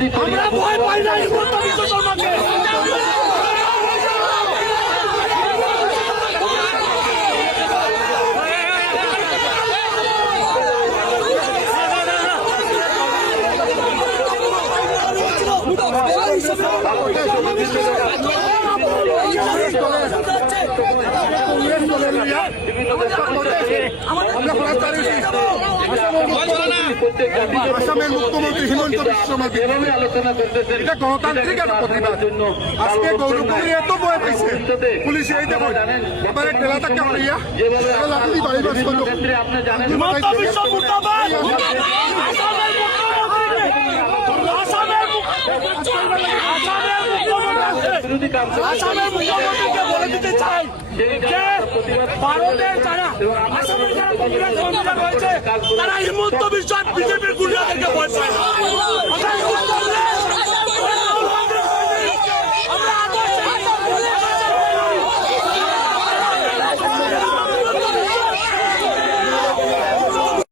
আমরা ভয় পাই না হিমন্ত বিশ্ব শর্মাকে। আসামের মুখ্যমন্ত্রী হিমন্ত বিশ্ব শর্মাকে আলোচনা করতেছেন, এটা গণতান্ত্রিক একটা প্রতিবাদ। আজকে গৌরবপুরে এত ভয় পাইছে পুলিশ, এই দেখো এবারে ঠেলাটা কামড়িয়া লাঠি বাড়ি বাস করলো। হিমন্ত বিশ্ব মুর্দাবাদ। আসামের মুখ্যমন্ত্রীকে বলে দিতে চাই যে ভারতের যারা আসামের যারা কংগ্রেস মন্ত্রীরা রয়েছে তারা হিমন্ত বিশ্ব বিজেপির গুন্ডাদেরকে ভয় পায় না।